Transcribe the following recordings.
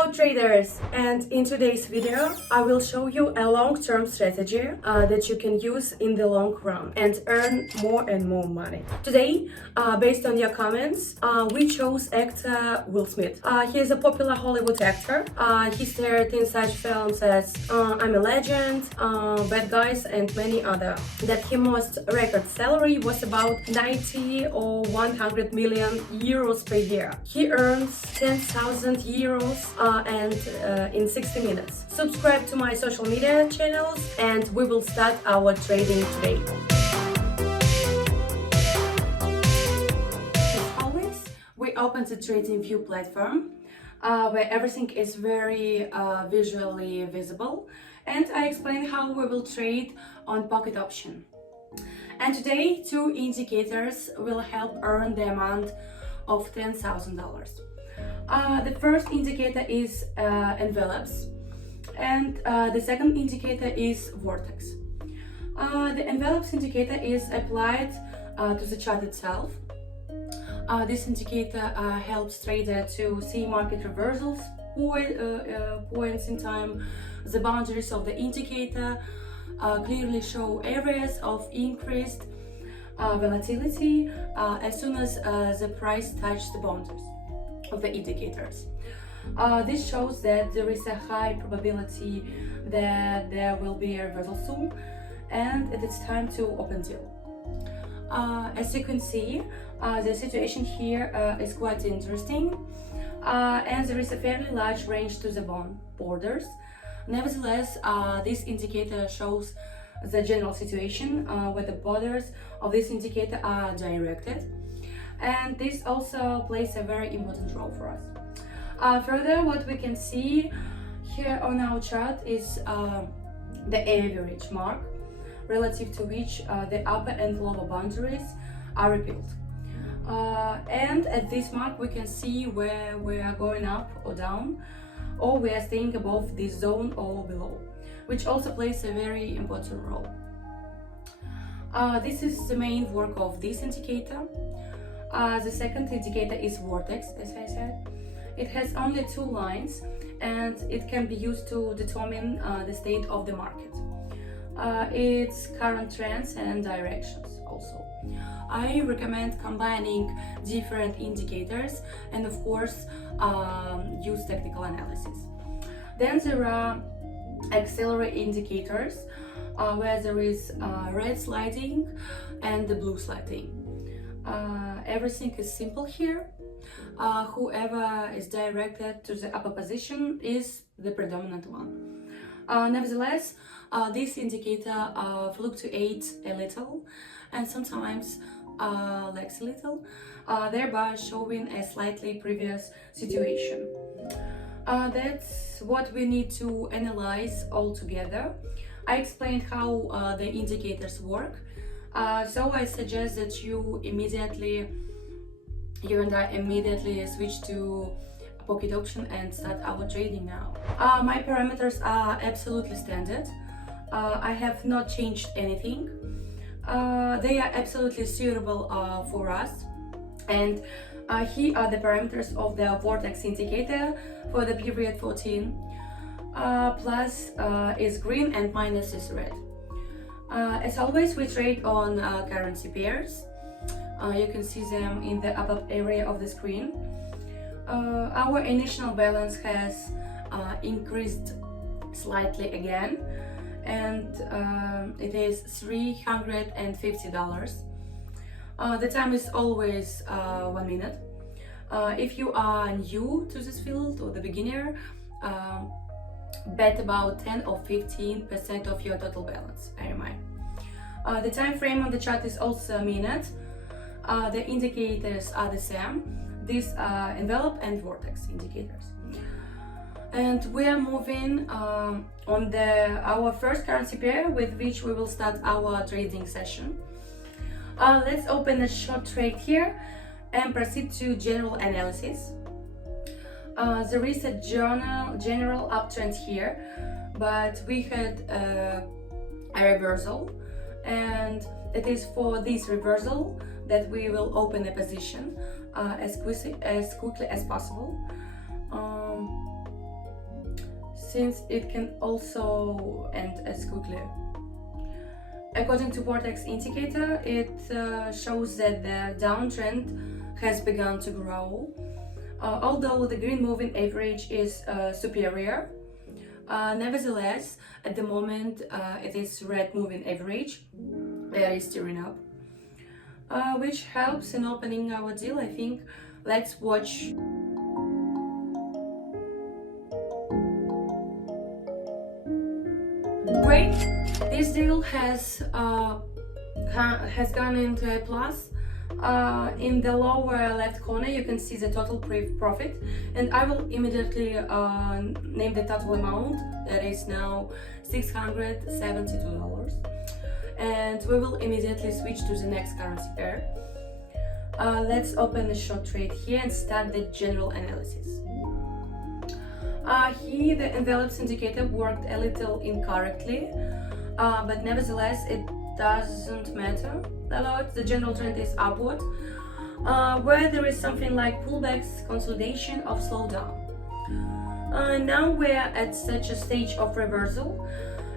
Hello traders, and in today's video I will show you a long-term strategy that you can use in the long run and earn more and more money. Today, based on your comments, we chose actor Will Smith. He is a popular Hollywood actor. He starred in such films as I'm a Legend, Bad Guys, and many other. That his most record salary was about 90 or 100 million euros per year. He earns 10,000 euros in 60 minutes. Subscribe to my social media channels and we will start our trading today. As always, we open the TradingView platform where everything is very visually visible, and I explain how we will trade on Pocket Option. And today, two indicators will help earn the amount of $10,000. The first indicator is envelopes, and the second indicator is vortex. The envelopes indicator is applied to the chart itself. This indicator helps trader to see market reversals, points in time. The boundaries of the indicator clearly show areas of increased volatility as soon as the price touches the boundaries of the indicators. This shows that there is a high probability that there will be a reversal soon and it is time to open deal. As you can see, the situation here is quite interesting, and there is a fairly large range to the borders. Nevertheless, this indicator shows the general situation where the borders of this indicator are directed, and this also plays a very important role for us. Further, what we can see here on our chart is the average mark, relative to which the upper and lower boundaries are repealed. And at this mark we can see where we are going up or down, or we are staying above this zone or below, which also plays a very important role. This is the main work of this indicator. The second indicator is vortex, as I said. It has only two lines and it can be used to determine the state of the market, its current trends and directions also. I recommend combining different indicators and of course use technical analysis. Then there are auxiliary indicators where there is red sliding and the blue sliding. Everything is simple here. Whoever is directed to the upper position is the predominant one. Nevertheless, this indicator fluctuates a little and sometimes lags a little, thereby showing a slightly previous situation. That's what we need to analyze all together. I explained how the indicators work, so I suggest that you and I immediately switch to Pocket Option and start our trading now. My parameters are absolutely standard. I have not changed anything. They are absolutely suitable for us. And here are the parameters of the vortex indicator for the period 14. Plus is green and minus is red. As always, we trade on currency pairs. You can see them in the upper area of the screen. Our initial balance has increased slightly again, and it is $350. The time is always 1 minute. If you are new to this field or the beginner, bet about 10 or 15% of your total balance, I remind. The time frame on the chart is also a minute. The indicators are the same. These are envelope and vortex indicators. And we are moving on our first currency pair with which we will start our trading session. Let's open a short trade here and proceed to general analysis. There is a general uptrend here, but we had a reversal, and it is for this reversal that we will open a position as quickly as possible. since it can also end as quickly. According to Quotex indicator, it shows that the downtrend has begun to grow, although the green moving average is superior. Nevertheless, at the moment, it is red moving average that is steering up, which helps in opening our deal, I think. Let's watch. Great, this deal has gone into a plus. In the lower left corner you can see the total profit, and I will immediately name the total amount, that is now $672, and we will immediately switch to the next currency pair. Let's open a short trade here and start the general analysis. Here the envelopes indicator worked a little incorrectly, but nevertheless it doesn't matter a lot. The general trend is upward, where there is something like pullbacks, consolidation, or slowdown. Now we're at such a stage of reversal,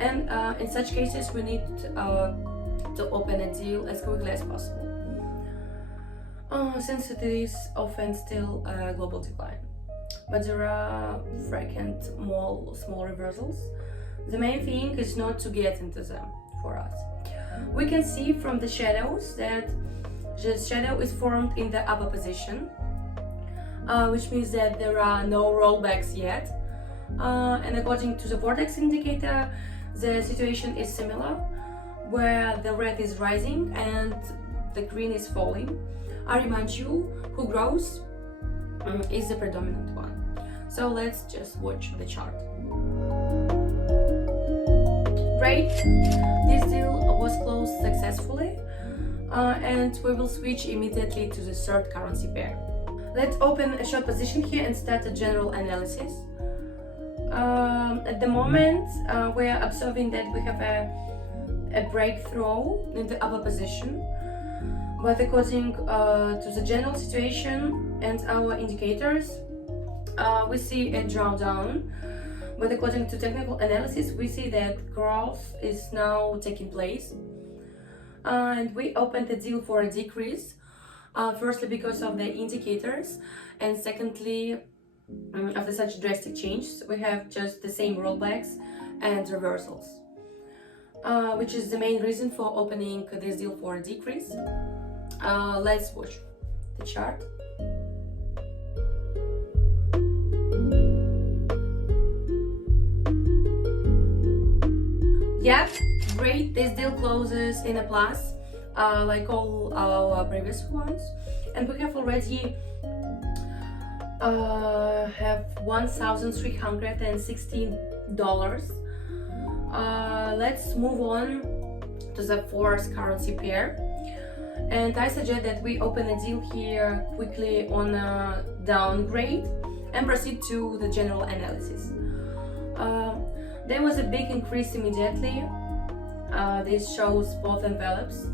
and in such cases we need to open a deal as quickly as possible, since it is often still a global decline. But there are frequent small reversals. The main thing is not to get into them for us. We can see from the shadows that the shadow is formed in the upper position, which means that there are no rollbacks yet. And according to the Vortex indicator, the situation is similar, where the red is rising and the green is falling. I remind you, who grows is the predominant one. So let's just watch the chart. Great, this deal was closed successfully, and we will switch immediately to the third currency pair. Let's open a short position here and start a general analysis. At the moment, we are observing that we have a breakthrough in the upper position, but according to the general situation and our indicators, we see a drawdown. But according to technical analysis, we see that growth is now taking place, and we opened the deal for a decrease, firstly because of the indicators, and secondly after such drastic changes we have just the same rollbacks and reversals, which is the main reason for opening this deal for a decrease. Let's watch the chart. Yeah, great, this deal closes in a plus, like all our previous ones, and we have already have $1,316. Let's move on to the fourth currency pair, and I suggest that we open a deal here quickly on a downgrade and proceed to the general analysis. There was a big increase immediately. This shows both envelopes,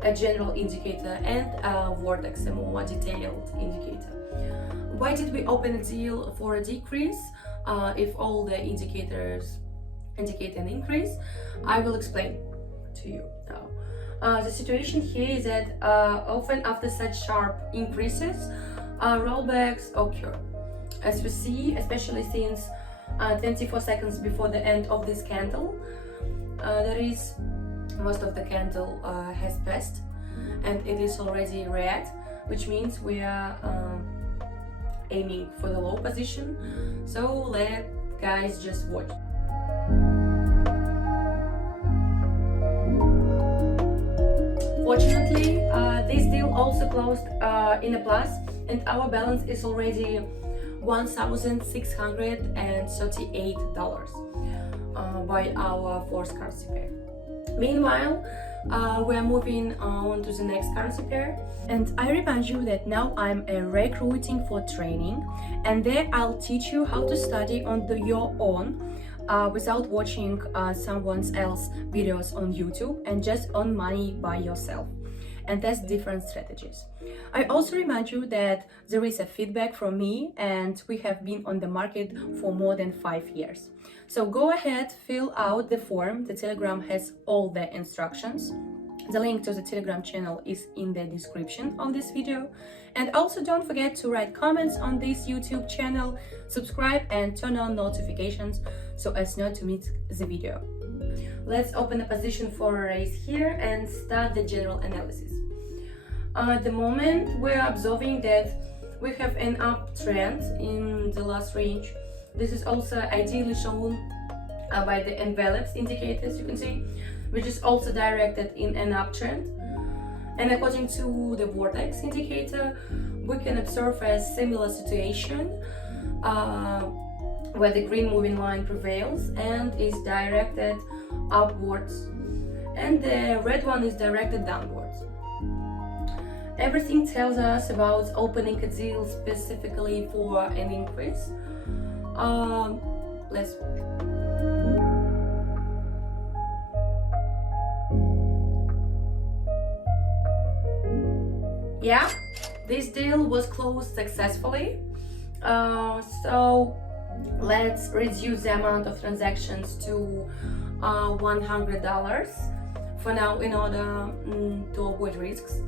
a general indicator and a vortex, a more detailed indicator. Why did we open a deal for a decrease if all the indicators indicate an increase? I will explain to you now. The situation here is that often after such sharp increases, rollbacks occur. As we see, especially since 24 seconds before the end of this candle, that is, most of the candle has passed and it is already red, which means we are aiming for the low position. So let guys just watch. Fortunately, this deal also closed in a plus, and our balance is already $1,638 by our fourth currency pair. Meanwhile, we are moving on to the next currency pair, and I remind you that now I'm recruiting for training, and there I'll teach you how to study on your own without watching someone else's videos on YouTube, and just earn money by yourself. and test different strategies. I also remind you that there is a feedback from me, and we have been on the market for more than 5 years. So go ahead, fill out the form. The Telegram has all the instructions. The link to the Telegram channel is in the description of this video. And also don't forget to write comments on this YouTube channel, subscribe and turn on notifications so as not to miss the video. Let's open a position for a raise here and start the general analysis. At the moment, we're observing that we have an uptrend in the last range. This is also ideally shown by the envelopes indicators, you can see, which is also directed in an uptrend. And according to the vortex indicator, we can observe a similar situation where the green moving line prevails and is directed upwards, and the red one is directed downwards. Everything tells us about opening a deal specifically for an increase. Let's watch. Yeah, this deal was closed successfully. So let's reduce the amount of transactions to $100 for now in order to avoid risks,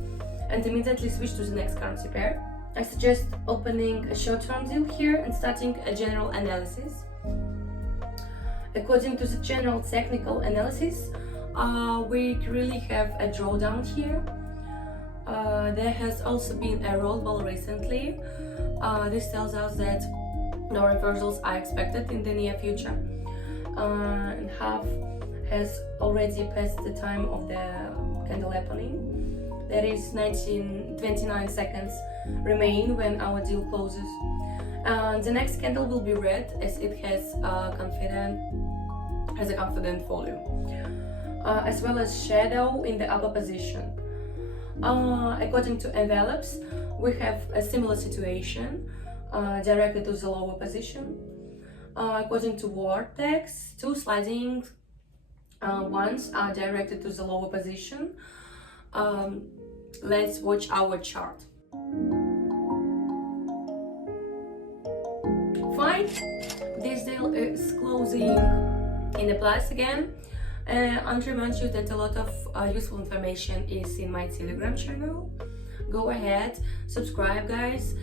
and immediately switch to the next currency pair. I suggest opening a short-term deal here and starting a general analysis. According to the general technical analysis, we really have a drawdown here. There has also been a rollball recently. This tells us that no reversals are expected in the near future. And half has already passed the time of the candle opening. That is 29 seconds remain when our deal closes. The next candle will be red as it has a confident volume, as well as shadow in the upper position. According to envelopes, we have a similar situation directed to the lower position. According to vortex, two sliding ones are directed to the lower position. Let's watch our chart. Fine, this deal is closing in the plus again. And remind you that a lot of useful information is in my Telegram channel. Go ahead, subscribe guys,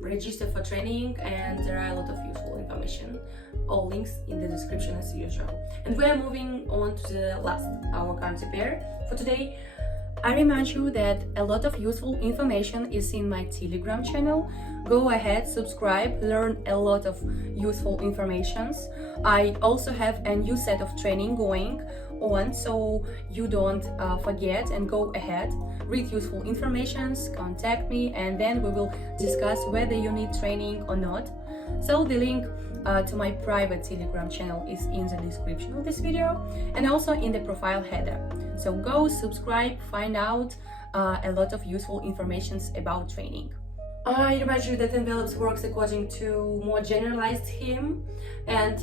register for training, and there are a lot of useful information. All links in the description as usual. And we are moving on to the last, our currency pair for today. I remind you that a lot of useful information is in my Telegram channel. Go ahead, subscribe, learn a lot of useful informations. I also have a new set of training going on, so you don't forget, and go ahead, read useful informations, contact me, and then we will discuss whether you need training or not. So the link to my private Telegram channel is in the description of this video and also in the profile header. So go subscribe, find out a lot of useful information about training. I remind you that envelopes works according to more generalized scheme, and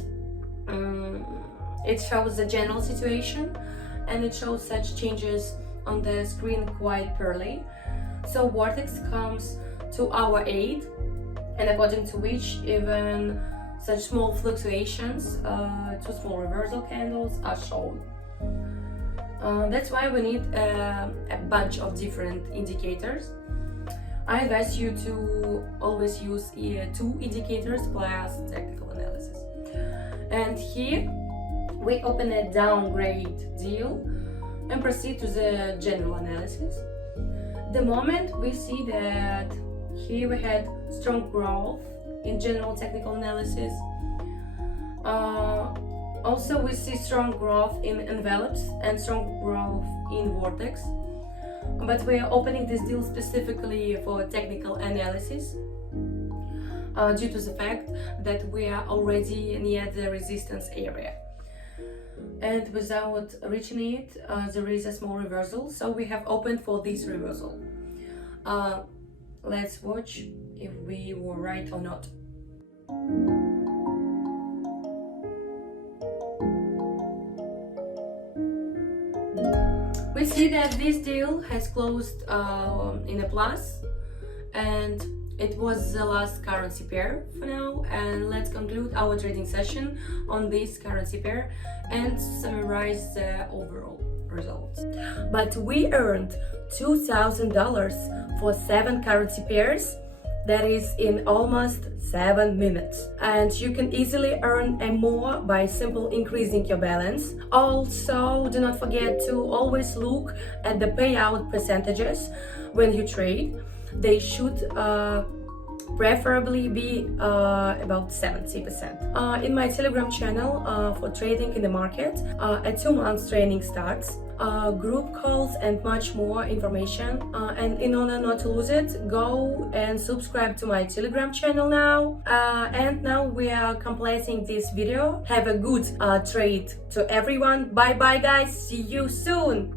it shows the general situation, and it shows such changes on the screen quite early. So vortex comes to our aid, and according to which even such small fluctuations, two small reversal candles are shown. That's why we need a bunch of different indicators. I advise you to always use two indicators plus technical analysis. And here we open a downgrade deal and proceed to the general analysis. The moment we see that here we had strong growth in general technical analysis. Also we see strong growth in envelopes and strong growth in vortex. But we are opening this deal specifically for technical analysis due to the fact that we are already near the resistance area. And without reaching it, there is a small reversal, so we have opened for this reversal. Let's watch if we were right or not. We we see that this deal has closed in a plus, and it was the last currency pair for now. And let's conclude our trading session on this currency pair and summarize the overall results. But we earned $2,000 for 7 currency pairs. That is in almost 7 minutes. And you can easily earn more by simply increasing your balance. Also, do not forget to always look at the payout percentages when you trade. They should preferably be about 70%. In my Telegram channel for trading in the market, a 2-month training starts, group calls and much more information. And in order not to lose it, go and subscribe to my Telegram channel now. And now we are completing this video. Have a good trade to everyone. Bye bye guys, see you soon.